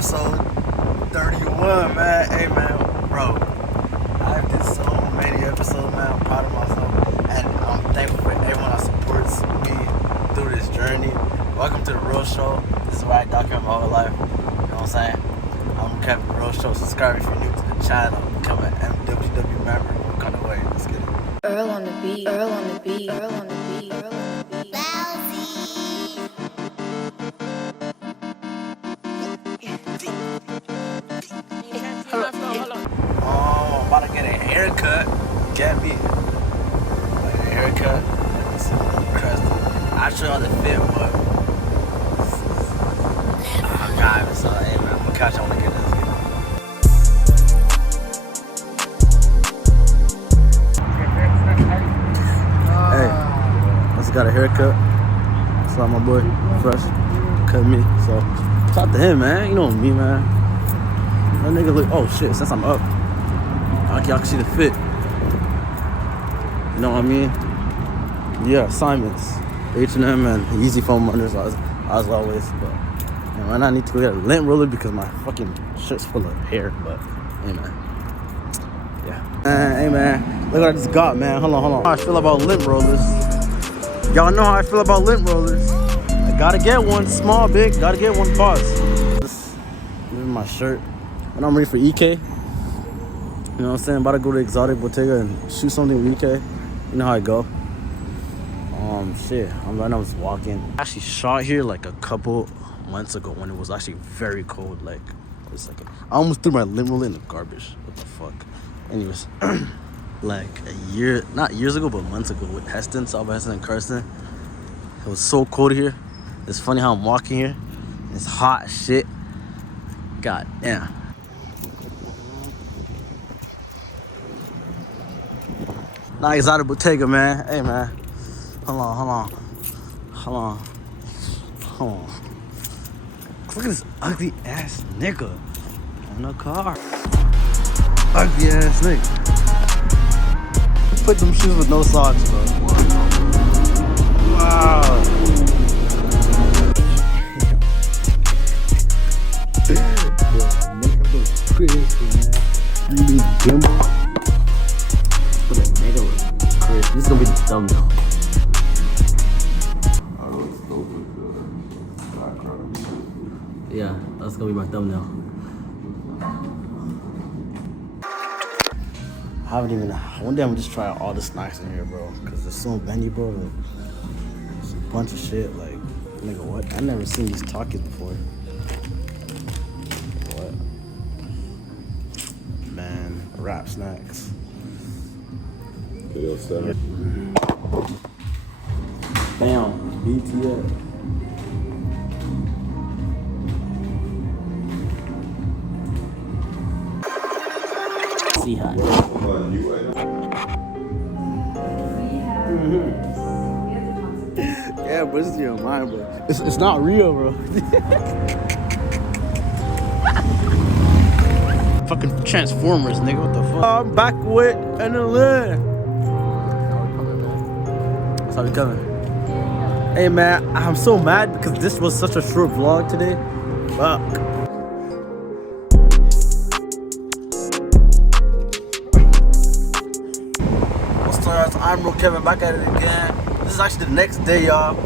episode 31, man. Hey, man, bro. I've did so many episodes, man. I'm proud of myself. And I'm thankful for everyone that supports me through this journey. Welcome to The Real Show. This is where I document my whole life. You know what I'm saying? I'm Kevin, The Real Show. Subscribe if you're new to the channel. Become an MWW member. What kind of way? Let's get it. Earl on the beat, Earl on the beat, Earl on the beat, Earl on the beat. Oh, I'm about to get a haircut. Get me. Like a haircut. Like some crusty. I'll show y'all the fit, but I'm driving, so hey man, I'm gonna catch y'all when I get this. Hey, just got a haircut. Saw my boy, fresh, cut me. So talk to him, man. You know me, man. That nigga look. Oh shit! Since I'm up, y'all can see the fit. You know what I mean? Yeah, Simon's, H&M, and Easy Foam runners as always. But man, right now I need to go get a lint roller because my fucking shirt's full of hair. But hey man, yeah. Hey man, look what I just got, man. Hold on. How I feel about lint rollers? Y'all know how I feel about lint rollers. I gotta get one, small, big. Gotta get one. Pause. This is my shirt. And I'm ready for EK. You know what I'm saying? About to go to Exotic Bottega and shoot something with EK. You know how I go. Shit. I was walking. I actually shot here like a couple months ago when it was actually very cold. Like, it was like I almost threw my lint roller in the garbage. What the fuck? Anyways, like a year, not years ago, but months ago with Heston, South by Heston and Carson. It was so cold here. It's funny how I'm walking here. It's hot as shit. God damn. Now Exotic Bottega, man. Hey, man. Hold on. Look at this ugly ass nigga in the car. Ugly ass nigga. Put them shoes with no socks, bro. Wow. Nigga look crazy, man. You need gimbal. Put a nigga look crazy. This is gonna be the thumbnail. Yeah, that's gonna be my thumbnail. I haven't even. One day I'm gonna just try out all the snacks in here, bro. Cause there's so many, bro. There's a bunch of shit. Like, nigga, what? I never seen these Takis before. What? Man, rap snacks. Bam, BTS. See how. Yeah, but it's in your mind, bro. It's not real, bro. Fucking Transformers, nigga. What the fuck? I'm back with NLN. That's how we coming. Hey man, I'm so mad because this was such a short vlog today. Fuck. What's up, guys? I'm Imrealkevin, back at it again. This is actually the next day, y'all.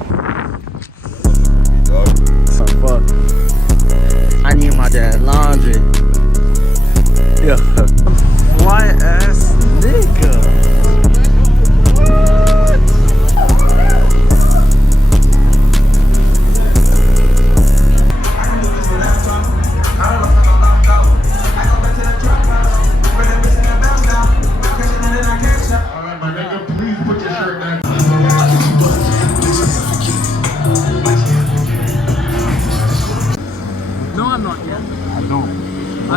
Some fuck. I need my dad's laundry. Yeah. Fly ass nigga. I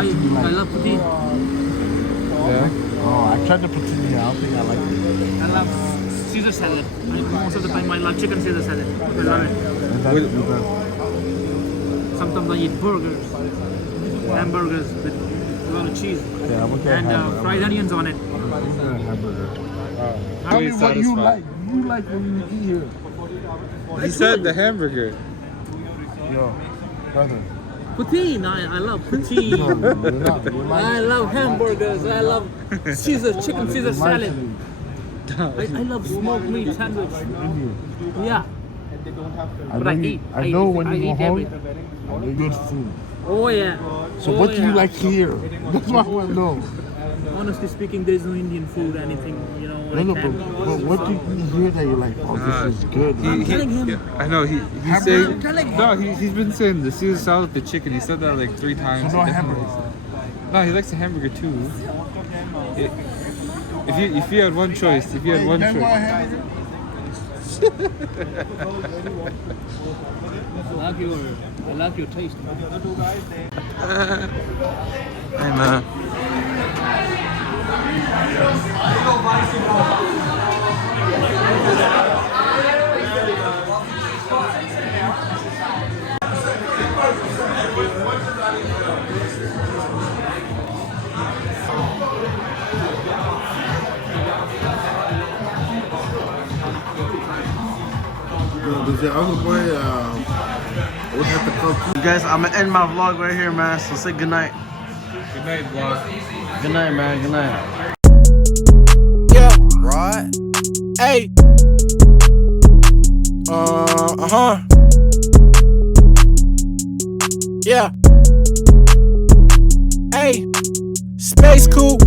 love poutine. Yeah? Oh, I tried the poutine. I don't think I like it. I love Caesar salad. Most of the time I love chicken Caesar salad. I love it. Sometimes I eat burgers, hamburgers with a lot of cheese. Yeah, I'm okay. And fried onions on it. I'm gonna hamburger. Tell me what you like. You like when you eat here. He said the hamburger. Yo, brother. Poutine. I love poutine. I love hamburgers. I love chicken Caesar salad. I love smoked meat sandwich. Yeah. But I eat. I know when I you go eat home, everything. good food. Oh yeah. So Oh, what do yeah. you like here? That's what I want to know. Honestly speaking, there's no Indian food, anything, you know. No, but what do you hear that you're like, oh, this is good? I'm telling him. I know he's I'm saying telling him. no. He's been saying the Caesar salad, the chicken. He said that like 3 times. So no He definitely hamburger. said- No, he likes the hamburger too. If you had one choice, Hey, you guys want a hamburger? I like your taste. Hey, man. Does your other boy would have to come? You guys, I'm gonna end my vlog right here, man. So say good night. Good night, vlog. Good night, man. Good night. Yeah, right. Hey. Uh-huh. Yeah. Hey. Space cool.